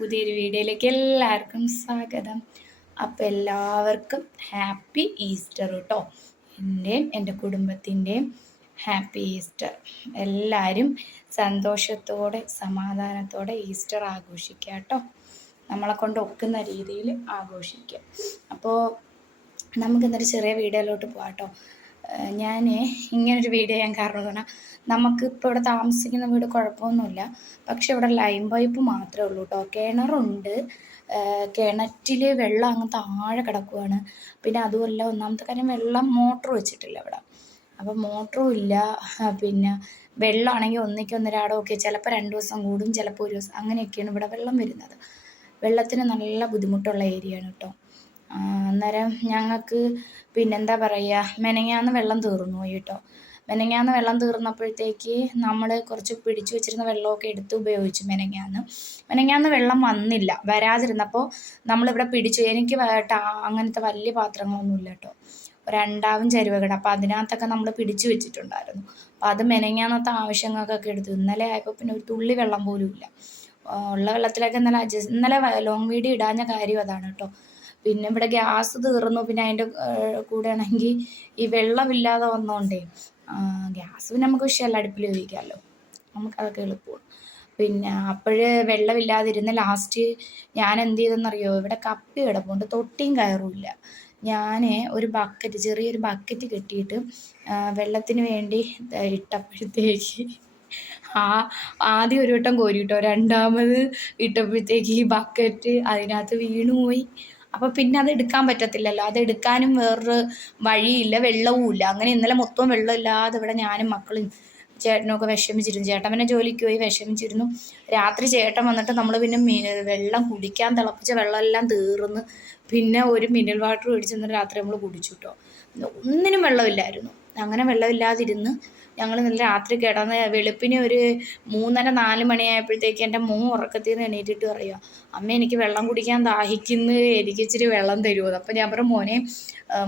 പുതിയൊരു വീഡിയോയിലേക്ക് എല്ലാവർക്കും സ്വാഗതം. അപ്പോൾ എല്ലാവർക്കും ഹാപ്പി ഈസ്റ്റർ കേട്ടോ. എൻ്റെയും എൻ്റെ കുടുംബത്തിൻ്റെയും ഹാപ്പി ഈസ്റ്റർ. എല്ലാവരും സന്തോഷത്തോടെ സമാധാനത്തോടെ ഈസ്റ്റർ ആഘോഷിക്കുക കേട്ടോ. നമ്മളെ കൊണ്ട് ഒക്കുന്ന രീതിയിൽ ആഘോഷിക്കുക. അപ്പോൾ നമുക്കിന്നൊരു ചെറിയ വീഡിയോയിലോട്ട് പോകാം കേട്ടോ. ഞാൻ ഇങ്ങനൊരു വീഡിയോ ചെയ്യാൻ കാരണം എന്ന് പറഞ്ഞാൽ നമുക്കിപ്പോൾ ഇവിടെ താമസിക്കുന്ന വീട് കുഴപ്പമൊന്നുമില്ല. പക്ഷെ ഇവിടെ ലൈൻ പൈപ്പ് മാത്രമേ ഉള്ളൂ കേട്ടോ. കിണറുണ്ട്, കിണറ്റിൽ വെള്ളം അങ്ങ് താഴെ കിടക്കുവാണ്. പിന്നെ അതുമല്ല, ഒന്നാമത്തെ കാര്യം വെള്ളം മോട്ടർ വെച്ചിട്ടില്ല ഇവിടെ. അപ്പം മോട്ടറും ഇല്ല. പിന്നെ വെള്ളമാണെങ്കിൽ ഒന്നിക്കൊന്നരാടമൊക്കെ, ചിലപ്പോൾ 2 ദിവസം കൂടും, ചിലപ്പോൾ 1 ദിവസം, അങ്ങനെയൊക്കെയാണ് ഇവിടെ വെള്ളം വരുന്നത്. വെള്ളത്തിന് നല്ല ബുദ്ധിമുട്ടുള്ള ഏരിയയാണ് കേട്ടോ. അന്നേരം ഞങ്ങൾക്ക് പിന്നെന്താ പറയുക, മെനങ്ങാന്ന് വെള്ളം തീർന്നു പോയി കേട്ടോ. മെനങ്ങാന്ന് വെള്ളം തീർന്നപ്പോഴത്തേക്ക് നമ്മൾ കുറച്ച് പിടിച്ചു വെച്ചിരുന്ന വെള്ളമൊക്കെ എടുത്ത് ഉപയോഗിച്ചു. മെനങ്ങാന്ന് വെള്ളം വന്നില്ല. വരാതിരുന്നപ്പോൾ നമ്മളിവിടെ പിടിച്ചു. എനിക്ക് അങ്ങനത്തെ വലിയ പാത്രങ്ങളൊന്നുമില്ല കേട്ടോ. രണ്ടാവും ചരുവകട. അപ്പോൾ അതിനകത്തൊക്കെ നമ്മൾ പിടിച്ചു വെച്ചിട്ടുണ്ടായിരുന്നു. അപ്പോൾ അത് മെനങ്ങാന്നത്തെ ആവശ്യങ്ങൾക്കൊക്കെ എടുത്തു. ഇന്നലെ ആയപ്പോൾ പിന്നെ ഒരു തുള്ളി വെള്ളം പോലും ഇല്ല. ഉള്ള വെള്ളത്തിലൊക്കെ ഇന്നലെ ലോങ് വീഡിയോ ഇടാഞ്ഞ കാര്യം അതാണ് കേട്ടോ. പിന്നെ ഇവിടെ ഗ്യാസ് തീർന്നു. പിന്നെ അതിൻ്റെ കൂടെ ആണെങ്കിൽ ഈ വെള്ളമില്ലാതെ വന്നോണ്ടേ ഗ്യാസ് പിന്നെ നമുക്ക് വിഷയമല്ല, അടുപ്പിൽ ഉപയോഗിക്കാമല്ലോ, നമുക്കതൊക്കെ എളുപ്പമാണ്. പിന്നെ അപ്പോഴ് വെള്ളമില്ലാതിരുന്ന് ലാസ്റ്റ് ഞാൻ എന്ത് ചെയ്തെന്നറിയോ, ഇവിടെ കപ്പി കിടപ്പുണ്ട്, തൊട്ടിയും കയറുമില്ല. ഞാൻ ഒരു ബക്കറ്റ്, ചെറിയൊരു ബക്കറ്റ് കെട്ടിയിട്ട് വെള്ളത്തിന് വേണ്ടി ഇട്ടപ്പോഴത്തേക്ക് ആദ്യം ഒരു വട്ടം കോരി കിട്ടോ, രണ്ടാമത് ഇട്ടപ്പോഴത്തേക്ക് ഈ ബക്കറ്റ് അതിനകത്ത് വീണുപോയി. അപ്പോൾ പിന്നെ അത് എടുക്കാൻ പറ്റത്തില്ലല്ലോ. അതെടുക്കാനും വേറൊരു വഴിയില്ല, വെള്ളവും ഇല്ല. അങ്ങനെ ഇന്നലെ മൊത്തം വെള്ളമില്ലാതെ ഇവിടെ ഞാനും മക്കളും ചേട്ടനൊക്കെ വിഷമിച്ചിരുന്നു. ചേട്ടൻ പിന്നെ ജോലിക്ക് പോയി വിഷമിച്ചിരുന്നു. രാത്രി ചേട്ടൻ വന്നിട്ട് നമ്മൾ പിന്നെ വെള്ളം കുടിക്കാൻ തിളപ്പിച്ച വെള്ളമെല്ലാം തീർന്ന് പിന്നെ ഒരു മിനറൽ വാട്ടർ മേടിച്ച് ഇന്നലെ രാത്രി നമ്മൾ കുടിച്ചു കേട്ടോ. ഒന്നിനും വെള്ളമില്ലായിരുന്നു. അങ്ങനെ വെള്ളമില്ലാതിരുന്ന് ഞങ്ങൾ ഇന്നലെ രാത്രി കിടന്ന് വെളുപ്പിന് ഒരു 3:30-4 മണിയായപ്പോഴത്തേക്ക് എൻ്റെ മോൻ ഉറക്കത്തിൽ നിന്ന് എണീറ്റിട്ട് പറയുക, അമ്മ എനിക്ക് വെള്ളം കുടിക്കാൻ ദാഹിക്കുന്നു, എനിക്ക് ഇച്ചിരി വെള്ളം തരുമോ. അപ്പോൾ ഞാൻ പറഞ്ഞു,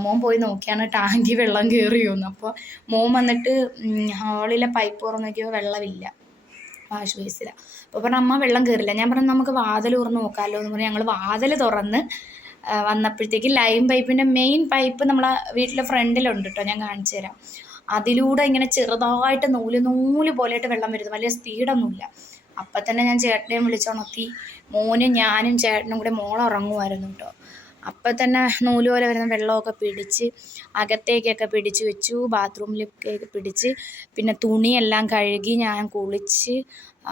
മോൻ പോയി നോക്കിയാണ് ടാങ്കി വെള്ളം കയറിയോന്ന്. അപ്പോൾ മോൻ വന്നിട്ട് ഹാളിലെ പൈപ്പ് തുറന്ന് നോക്കിയപ്പോൾ വെള്ളമില്ല, വാഷ് ബേസിലാണ്. അപ്പോൾ പറഞ്ഞു, അമ്മ വെള്ളം കയറില്ല. ഞാൻ പറഞ്ഞു, നമുക്ക് വാതിൽ തുറന്ന് നോക്കാമല്ലോ എന്ന് പറഞ്ഞ് ഞങ്ങൾ വാതിൽ തുറന്ന് വന്നപ്പോഴത്തേക്ക് ലൈൻ പൈപ്പിൻ്റെ മെയിൻ പൈപ്പ് നമ്മളെ വീട്ടിലെ ഫ്രണ്ടിലുണ്ട് കേട്ടോ, ഞാൻ കാണിച്ചു തരാം. അതിലൂടെ ഇങ്ങനെ ചെറുതായിട്ട് നൂല് പോലെയായിട്ട് വെള്ളം വരുന്നത്, വലിയ സ്പീഡൊന്നുമില്ല. അപ്പം തന്നെ ഞാൻ ചേട്ടനെയും വിളിച്ചുണർത്തി. മോനും ഞാനും ചേട്ടനും കൂടെ ഉറങ്ങുമായിരുന്നു കേട്ടോ. അപ്പം തന്നെ നൂല് പോലെ വരുന്ന വെള്ളമൊക്കെ പിടിച്ച് അകത്തേക്കൊക്കെ പിടിച്ച് വെച്ചു, ബാത്റൂമിലേക്കൊക്കെ പിടിച്ച്. പിന്നെ തുണിയെല്ലാം കഴുകി ഞാൻ കുളിച്ച്.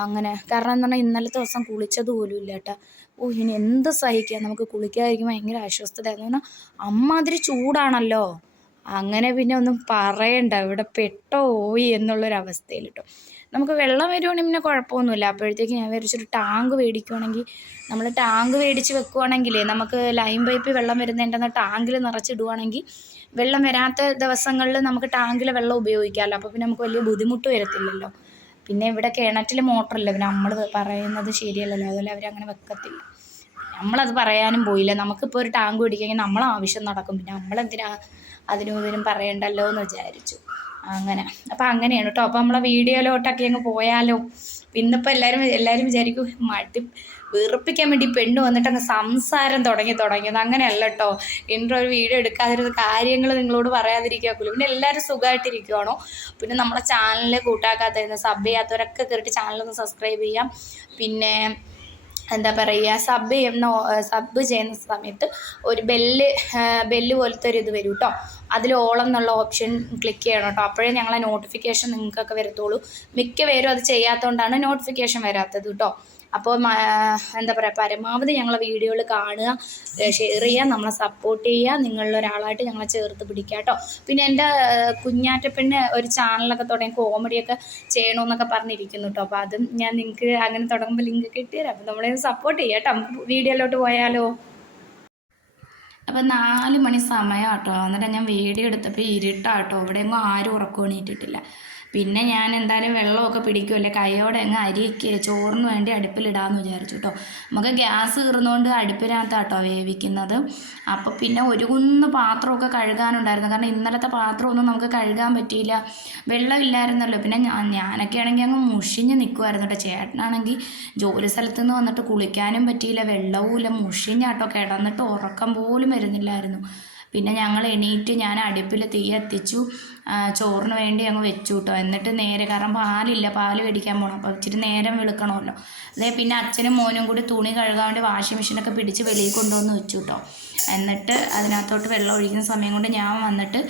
അങ്ങനെ കാരണം എന്ന് പറഞ്ഞാൽ ഇന്നലത്തെ ദിവസം കുളിച്ചത് പോലും ഇല്ല കേട്ടോ. ഇനി എന്ത് സഹിക്കാം, നമുക്ക് കുളിക്കാതിരിക്കുമ്പോൾ ഭയങ്കര അസ്വസ്ഥതയായിരുന്നു. പറഞ്ഞാൽ അമ്മാതിരി ചൂടാണല്ലോ. അങ്ങനെ പിന്നെ ഒന്നും പറയണ്ട, ഇവിടെ പോയി എന്നുള്ളൊരവസ്ഥയിൽ കേട്ടോ. നമുക്ക് വെള്ളം വരുവാണെങ്കിൽ പിന്നെ കുഴപ്പമൊന്നുമില്ല. അപ്പോഴത്തേക്ക് ഞാൻ വിചാരിച്ചൊരു ടാങ്ക് മേടിക്കുവാണെങ്കിൽ, നമ്മൾ ടാങ്ക് മേടിച്ച് വെക്കുവാണെങ്കിലേ നമുക്ക് ലൈൻ പൈപ്പിൽ വെള്ളം വരുന്നതിൻ്റെ ടാങ്കിൽ നിറച്ചിടുവാണെങ്കിൽ വെള്ളം വരാത്ത ദിവസങ്ങളിൽ നമുക്ക് ടാങ്കിൽ വെള്ളം ഉപയോഗിക്കാമല്ലോ. അപ്പോൾ പിന്നെ നമുക്ക് വലിയ ബുദ്ധിമുട്ട് വരത്തില്ലല്ലോ. പിന്നെ ഇവിടെ കിണറ്റിൽ മോട്ടറില്ല. പിന്നെ നമ്മൾ പറയുന്നത് ശരിയല്ലല്ലോ, അതുപോലെ അവരങ്ങനെ വെക്കത്തില്ല. നമ്മളത് പറയാനും പോയില്ല. നമുക്കിപ്പോൾ ഒരു ടാങ്ക് മേടിക്കുകയെങ്കിൽ നമ്മളെ ആവശ്യം നടക്കും. പിന്നെ നമ്മളെന്തിനാ അതിനും ഇതിനും പറയണ്ടല്ലോ എന്ന് വിചാരിച്ചു. അങ്ങനെ അപ്പം അങ്ങനെയാണ് കേട്ടോ. അപ്പോൾ നമ്മളെ വീഡിയോയിലോട്ടൊക്കെ അങ്ങ് പോയാലോ. ഇന്നിപ്പോൾ എല്ലാവരും വിചാരിക്കും വെറുപ്പിക്കാൻ വേണ്ടി പെണ്ണ് വന്നിട്ട് അങ്ങ് സംസാരം തുടങ്ങിയത്. അങ്ങനെയല്ല കേട്ടോ. ഒരു വീഡിയോ എടുക്കാതിരുന്ന കാര്യങ്ങൾ നിങ്ങളോട് പറയാതിരിക്കുകയില്ല. പിന്നെ എല്ലാവരും സുഖമായിട്ടിരിക്കുവാണോ. പിന്നെ നമ്മളെ ചാനലിൽ കൂട്ടാക്കാത്ത സബ് ചെയ്യാത്തവരൊക്കെ കയറിയിട്ട് ചാനലൊന്ന് സബ്സ്ക്രൈബ് ചെയ്യാം. പിന്നെ എന്താ പറയുക, സബ് ചെയ്യുന്ന സമയത്ത് ഒരു ബെല്ല് പോലത്തെ ഒരു ഇത് വരും കേട്ടോ. അതിൽ ഓളം എന്നുള്ള ഓപ്ഷൻ ക്ലിക്ക് ചെയ്യണം കേട്ടോ. അപ്പോഴേ ഞങ്ങളെ നോട്ടിഫിക്കേഷൻ നിങ്ങൾക്കൊക്കെ വരത്തുള്ളൂ. മിക്ക പേരും അത് ചെയ്യാത്തതുകൊണ്ടാണ് നോട്ടിഫിക്കേഷൻ വരാത്തത് കേട്ടോ. അപ്പോൾ എന്താ പറയുക, പരമാവധി ഞങ്ങളെ വീഡിയോകൾ കാണുക, ഷെയർ ചെയ്യുക, നമ്മളെ സപ്പോർട്ട് ചെയ്യുക. നിങ്ങളിലൊരാളായിട്ട് ഞങ്ങളെ ചേർത്ത് പിടിക്കുക കേട്ടോ. പിന്നെ എൻ്റെ കുഞ്ഞാറ്റപ്പെണ്ണ് ഒരു ചാനലൊക്കെ തുടങ്ങി കോമഡിയൊക്കെ ചെയ്യണമെന്നൊക്കെ പറഞ്ഞിരിക്കുന്നു കേട്ടോ. അപ്പോൾ അതും ഞാൻ നിങ്ങൾക്ക് അങ്ങനെ തുടങ്ങുമ്പോൾ ലിങ്ക് കിട്ടിയതരാം. അപ്പോൾ നമ്മളെ സപ്പോർട്ട് ചെയ്യാം കേട്ടോ. നമുക്ക് വീഡിയോയിലോട്ട് പോയാലോ. അപ്പോൾ 4 മണി സമയം കേട്ടോ. എന്നിട്ട് ഞാൻ വീഡിയോ എടുത്തപ്പോൾ ഇരുട്ടാട്ടോ. ഇവിടെയെങ്ങും ആരും ഉറക്കം എണീറ്റിട്ടില്ല. പിന്നെ ഞാൻ എന്തായാലും വെള്ളമൊക്കെ പിടിക്കുമല്ലേ, കൈയോടെ അങ്ങ് അരിക്ക് ചോറിന് വേണ്ടി അടുപ്പിലിടാമെന്ന് വിചാരിച്ചു കേട്ടോ. നമുക്ക് ഗ്യാസ് കീറുന്നതുകൊണ്ട് അടുപ്പിനകത്താട്ടോ വേവിക്കുന്നത്. അപ്പോൾ പിന്നെ ഒരു കുന്ന് പാത്രമൊക്കെ കഴുകാനുണ്ടായിരുന്നു. കാരണം ഇന്നലത്തെ പാത്രമൊന്നും നമുക്ക് കഴുകാൻ പറ്റിയില്ല, വെള്ളമില്ലായിരുന്നല്ലോ. പിന്നെ ഞാനൊക്കെ ആണെങ്കിൽ അങ്ങ് മുഷിഞ്ഞ് നിൽക്കുമായിരുന്നു കേട്ടോ. ചേട്ടനാണെങ്കിൽ ജോലി സ്ഥലത്ത് നിന്ന് വന്നിട്ട് കുളിക്കാനും പറ്റിയില്ല, വെള്ളവും ഇല്ല, മുഷിഞ്ഞാട്ടോ കിടന്നിട്ട് ഉറക്കം പോലും വരുന്നില്ലായിരുന്നു. പിന്നെ ഞങ്ങൾ എണീറ്റ് ഞാൻ അടുപ്പിൽ തീ എത്തിച്ചു, ചോറിന് വേണ്ടി അങ്ങ് വെച്ചു കേട്ടോ. എന്നിട്ട് നേരെ, കാരണം പാലില്ല, പാല് മേടിക്കാൻ പോകണം, അപ്പോൾ ഇച്ചിരി നേരം വെളുക്കണമല്ലോ. അതേ പിന്നെ അച്ഛനും മോനും കൂടി തുണി കഴുകാൻ വേണ്ടി വാഷിംഗ് മെഷീനൊക്കെ പിടിച്ച് വെളിയിൽ കൊണ്ടുവന്ന് വെച്ചു കേട്ടോ. എന്നിട്ട് അതിനകത്തോട്ട് വെള്ളം ഒഴിക്കുന്ന സമയം കൊണ്ട് ഞാൻ വന്നിട്ട്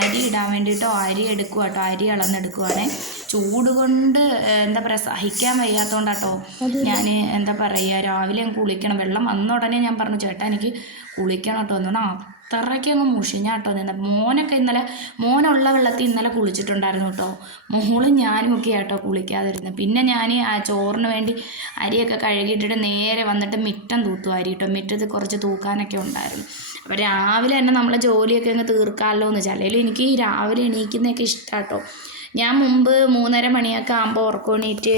അരി ഇടാൻ വേണ്ടിയിട്ടോ അരി എടുക്കുക കേട്ടോ. അരി അളന്നെടുക്കുവാണേ. ചൂട് കൊണ്ട് എന്താ പറയുക, സഹിക്കാൻ വയ്യാത്തതുകൊണ്ടാട്ടോ ഞാൻ എന്താ പറയുക, രാവിലെ അങ്ങ് കുളിക്കണം. വെള്ളം വന്ന ഉടനെ ഞാൻ പറഞ്ഞു, ചേട്ടാ എനിക്ക് കുളിക്കണം കേട്ടോ. എന്തുകൊണ്ടാണ് അത്രയ്ക്ക് അങ്ങ് മുഷിഞ്ഞാട്ടോ നിന്ന്. മോനൊക്കെ ഇന്നലെ, മോനുള്ള വെള്ളത്തിൽ ഇന്നലെ കുളിച്ചിട്ടുണ്ടായിരുന്നു കേട്ടോ. മോളും ഞാനും ഒക്കെ ആട്ടോ കുളിക്കാതിരുന്നത്. പിന്നെ ഞാൻ ആ ചോറിന് വേണ്ടി അരിയൊക്കെ കഴുകിയിട്ടിട്ട് നേരെ വന്നിട്ട് മിറ്റം തൂത്തു അരി കേട്ടോ. മിറ്റത്ത് കുറച്ച് തൂക്കാനൊക്കെ ഉണ്ടായിരുന്നു. അപ്പോൾ രാവിലെ തന്നെ നമ്മളെ ജോലിയൊക്കെ അങ്ങ് തീർക്കാമല്ലോ എന്ന് വെച്ചാൽ, അല്ലെങ്കിൽ എനിക്ക് രാവിലെ എണീക്കുന്നതൊക്കെ ഇഷ്ടമാട്ടോ. ഞാൻ മുമ്പ് 3:30 മണിയൊക്കെ ആകുമ്പോൾ ഉറക്കമെണീറ്റ്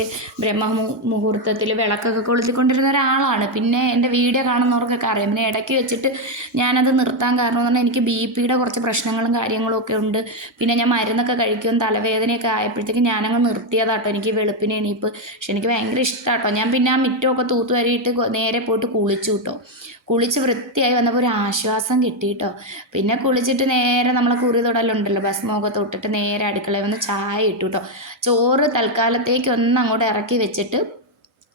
മുഹൂർത്തത്തിൽ വിളക്കൊക്കെ കൊളുത്തിക്കൊണ്ടിരുന്ന ഒരാളാണ്. പിന്നെ എൻ്റെ വീഡിയോ കാണുന്നവർക്കൊക്കെ അറിയാം. പിന്നെ ഇടയ്ക്ക് വെച്ചിട്ട് ഞാനത് നിർത്താൻ കാരണം എന്ന് പറഞ്ഞാൽ എനിക്ക് BP-യുടെ കുറച്ച് പ്രശ്നങ്ങളും കാര്യങ്ങളും ഒക്കെ ഉണ്ട്. പിന്നെ ഞാൻ മരുന്നൊക്കെ കഴിക്കും, തലവേദനയൊക്കെ ആയപ്പോഴത്തേക്ക് ഞാനങ്ങ് നിർത്തിയതാട്ടോ. എനിക്ക് വെളുപ്പിന് എണീപ്പ്, പക്ഷെ എനിക്ക് ഭയങ്കര ഇഷ്ടമാട്ടോ. ഞാൻ പിന്നെ ആ മിറ്റമൊക്കെ തൂത്ത് വരിയിട്ട് നേരെ പോയിട്ട് കുളിച്ചു കേട്ടോ. കുളിച്ച് വൃത്തിയായി വന്നപ്പോൾ ഒരു ആശ്വാസം കിട്ടി കേട്ടോ. പിന്നെ കുളിച്ചിട്ട് നേരെ നമ്മളെ കുറി തൊടലുണ്ടല്ലോ, ഭസ്മമൊക്കെ തൊട്ടിട്ട് നേരെ അടുക്കളയിൽ വന്ന് ചായ ഇട്ടു കേട്ടോ. ചോറ് തൽക്കാലത്തേക്ക് ഒന്ന് അങ്ങോട്ട് ഇറക്കി വെച്ചിട്ട്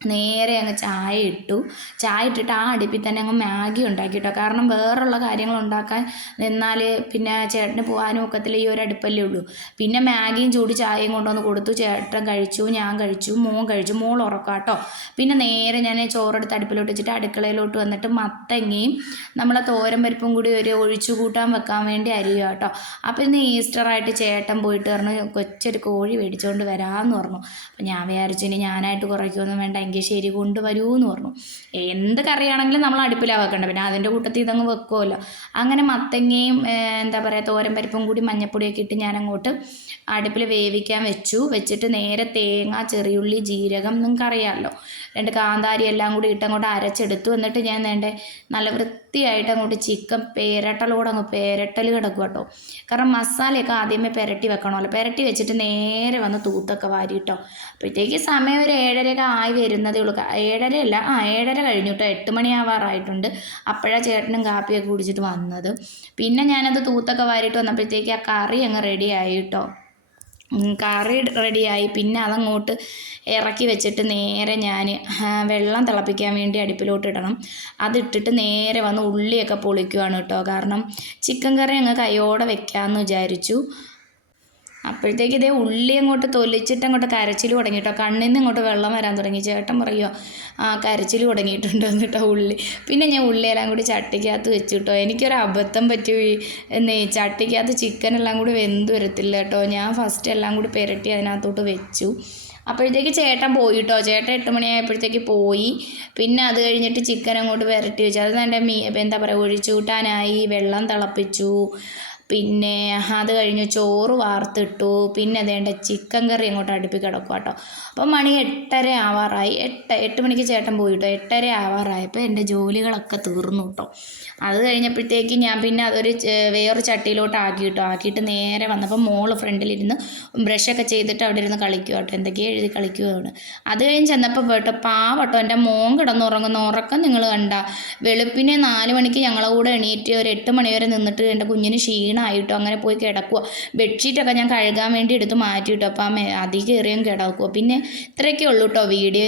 നേരെ അങ്ങ് ചായ ഇട്ടു. ചായ ഇട്ടിട്ട് ആ അടുപ്പിൽ തന്നെ അങ്ങ് മാഗി ഉണ്ടാക്കി കേട്ടോ. കാരണം വേറുള്ള കാര്യങ്ങൾ ഉണ്ടാക്കാൻ നിന്നാൽ പിന്നെ ചേട്ടന് പോകാനും ഒക്കത്തില്ല, ഈ ഒരു അടുപ്പല്ലേ ഉള്ളൂ. പിന്നെ മാഗിയും ചൂടി ചായയും കൊണ്ടുവന്ന് കൊടുത്തു. ചേട്ടൻ കഴിച്ചു, ഞാൻ കഴിച്ചു, മോൻ കഴിച്ചു, മോൾ ഉറക്കാം കേട്ടോ. പിന്നെ നേരെ ഞാൻ ചോറെടുത്ത് അടുപ്പിലോട്ട് വെച്ചിട്ട് അടുക്കളയിലോട്ട് വന്നിട്ട് മത്തങ്ങയും നമ്മളെ തോരൻ പരിപ്പും കൂടി ഒരു ഒഴിച്ചു കൂട്ടാൻ വെക്കാൻ വേണ്ടി അരിയുക കേട്ടോ. അപ്പോൾ ഇന്ന് ഈസ്റ്ററായിട്ട് ചേട്ടൻ പോയിട്ട് പറഞ്ഞു കൊച്ചൊരു കോഴി മേടിച്ചുകൊണ്ട് വരാമെന്ന് പറഞ്ഞു. അപ്പോൾ ഞാൻ വിചാരിച്ചു ഇനി ഞാനായിട്ട് കുറയ്ക്കൊന്നും വേണ്ട, ശരി കൊണ്ടുവരൂ എന്ന് പറഞ്ഞു. എന്ത് കറിയാണെങ്കിലും നമ്മൾ അടുപ്പിലാണ് വെക്കേണ്ടത്, പിന്നെ അതിൻ്റെ കൂട്ടത്തിൽ ഇതങ്ങ് വെക്കുമല്ലോ. അങ്ങനെ മത്തങ്ങയും എന്താ പറയുക തോരൻ പരിപ്പും കൂടി മഞ്ഞപ്പൊടിയൊക്കെ ഇട്ട് ഞാൻ അങ്ങോട്ട് അടുപ്പിൽ വേവിക്കാൻ വെച്ചിട്ട് നേരെ തേങ്ങ, ചെറിയുള്ളി, ജീരകം, നിങ്ങൾക്കറിയാമല്ലോ, 2 കാന്താരി എല്ലാം കൂടി ഇട്ടങ്ങോട്ട് അരച്ചെടുത്തു. എന്നിട്ട് ഞാൻ നല്ല വൃത്തിയായിട്ട് അങ്ങോട്ട് ചിക്കൻ പേരട്ടലോടെ അങ്ങ് പേരട്ടൽ കിടക്കും കേട്ടോ. കാരണം മസാലയൊക്കെ ആദ്യമേ പുരട്ടി വെക്കണമല്ലോ. പുരട്ടി വെച്ചിട്ട് നേരെ വന്ന് തൂത്തൊക്കെ വാരിട്ടോ. അപ്പോഴത്തേക്ക് സമയം ഒരു 7:30 ആയി വരുന്നതേ ഉള്ളൂ. 7:30 അല്ല, 7:30 കഴിഞ്ഞു കേട്ടോ. 8 മണിയാവാറായിട്ടുണ്ട്. അപ്പോഴാണ് ചേട്ടനും കാപ്പിയൊക്കെ കുടിച്ചിട്ട് വന്നത്. പിന്നെ ഞാനത് തൂത്തൊക്കെ വാരിയിട്ട് വന്നപ്പോഴത്തേക്ക് ആ കറി അങ്ങ് റെഡി ആയി കേട്ടോ. കറി റെഡിയായി. പിന്നെ അതങ്ങോട്ട് ഇറക്കി വെച്ചിട്ട് നേരെ ഞാൻ വെള്ളം തിളപ്പിക്കാൻ വേണ്ടി അടുപ്പിലോട്ട് ഇടണം. അതിട്ടിട്ട് നേരെ വന്ന് ഉള്ളിയൊക്കെ പൊളിക്കുവാണ് കേട്ടോ. കാരണം ചിക്കൻ കറി അങ്ങ് കൈയോടെ വെക്കാമെന്ന് വിചാരിച്ചു. അപ്പോഴത്തേക്ക് ഇതേ ഉള്ളി അങ്ങോട്ട് തൊലിച്ചിട്ട് അങ്ങോട്ട് കരച്ചിൽ തുടങ്ങി കേട്ടോ. കണ്ണിൽ നിന്ന് ഇങ്ങോട്ട് വെള്ളം വരാൻ തുടങ്ങി. ചേട്ടൻ പറയുമോ കരച്ചിൽ തുടങ്ങിയിട്ടുണ്ട് കേട്ടോ ഉള്ളി. പിന്നെ ഞാൻ ഉള്ളിയെല്ലാം കൂടി ചട്ടിക്കകത്ത് വെച്ചു കേട്ടോ. എനിക്കൊരു അബദ്ധം പറ്റി, ചട്ടിക്കകത്ത് ചിക്കനെല്ലാം കൂടി വെന്ത് വരത്തില്ല കേട്ടോ. ഞാൻ ഫസ്റ്റ് എല്ലാം കൂടി പുരട്ടി അതിനകത്തോട്ട് വെച്ചു. അപ്പോഴത്തേക്ക് ചേട്ടൻ പോയി കേട്ടോ. ചേട്ടൻ 8 മണിയായപ്പോഴത്തേക്ക് പോയി. പിന്നെ അത് കഴിഞ്ഞിട്ട് ചിക്കൻ അങ്ങോട്ട് പുരട്ടി വെച്ചു. അത് എൻ്റെ എന്താ പറയുക ഒഴിച്ചു കൂട്ടാനായി വെള്ളം തിളപ്പിച്ചു. പിന്നെ അത് കഴിഞ്ഞ് ചോറ് വാർത്തിട്ടു. പിന്നെ അതേണ്ട ചിക്കൻ കറി അങ്ങോട്ട് അടുപ്പിൽ കിടക്കുക കേട്ടോ. അപ്പം മണി 8:30 ആവാറായി. 8 മണിക്ക് ചേട്ടൻ പോയി കേട്ടോ. 8:30 ആവാറായപ്പോൾ എൻ്റെ ജോലികളൊക്കെ തീർന്നു കേട്ടോ. അത് കഴിഞ്ഞപ്പോഴത്തേക്ക് ഞാൻ പിന്നെ അതൊരു വേറൊരു ചട്ടിയിലോട്ട് ആക്കി കേട്ടോ. ആക്കിയിട്ട് നേരെ വന്നപ്പോൾ മോള് ഫ്രണ്ടിലിരുന്ന് ബ്രഷൊക്കെ ചെയ്തിട്ട് അവിടെ ഇരുന്ന് കളിക്കുക കേട്ടോ. എന്തൊക്കെയോ എഴുതി കളിക്കുകയാണ്. അത് കഴിഞ്ഞ് ചെന്നപ്പോൾ കേട്ടോ പാവട്ടോ എൻ്റെ മോൻ കിടന്നുറങ്ങുന്ന ഉറക്കം നിങ്ങൾ കണ്ട. വെളുപ്പിനെ 4 മണിക്ക് ഞങ്ങളെ കൂടെ എണീറ്റ് ഒരു 8 മണി വരെ നിന്നിട്ട് എൻ്റെ കുഞ്ഞിന് ക്ഷീണമായിട്ടോ അങ്ങനെ പോയി കിടക്കുക. ബെഡ്ഷീറ്റൊക്കെ ഞാൻ കഴുകാൻ വേണ്ടി എടുത്ത് മാറ്റി കിട്ടും. അപ്പം അധികം ഏറിയും കിടക്കുക. പിന്നെ ഇത്രയൊക്കെ ഉള്ളൂ കേട്ടോ വീഡിയോ.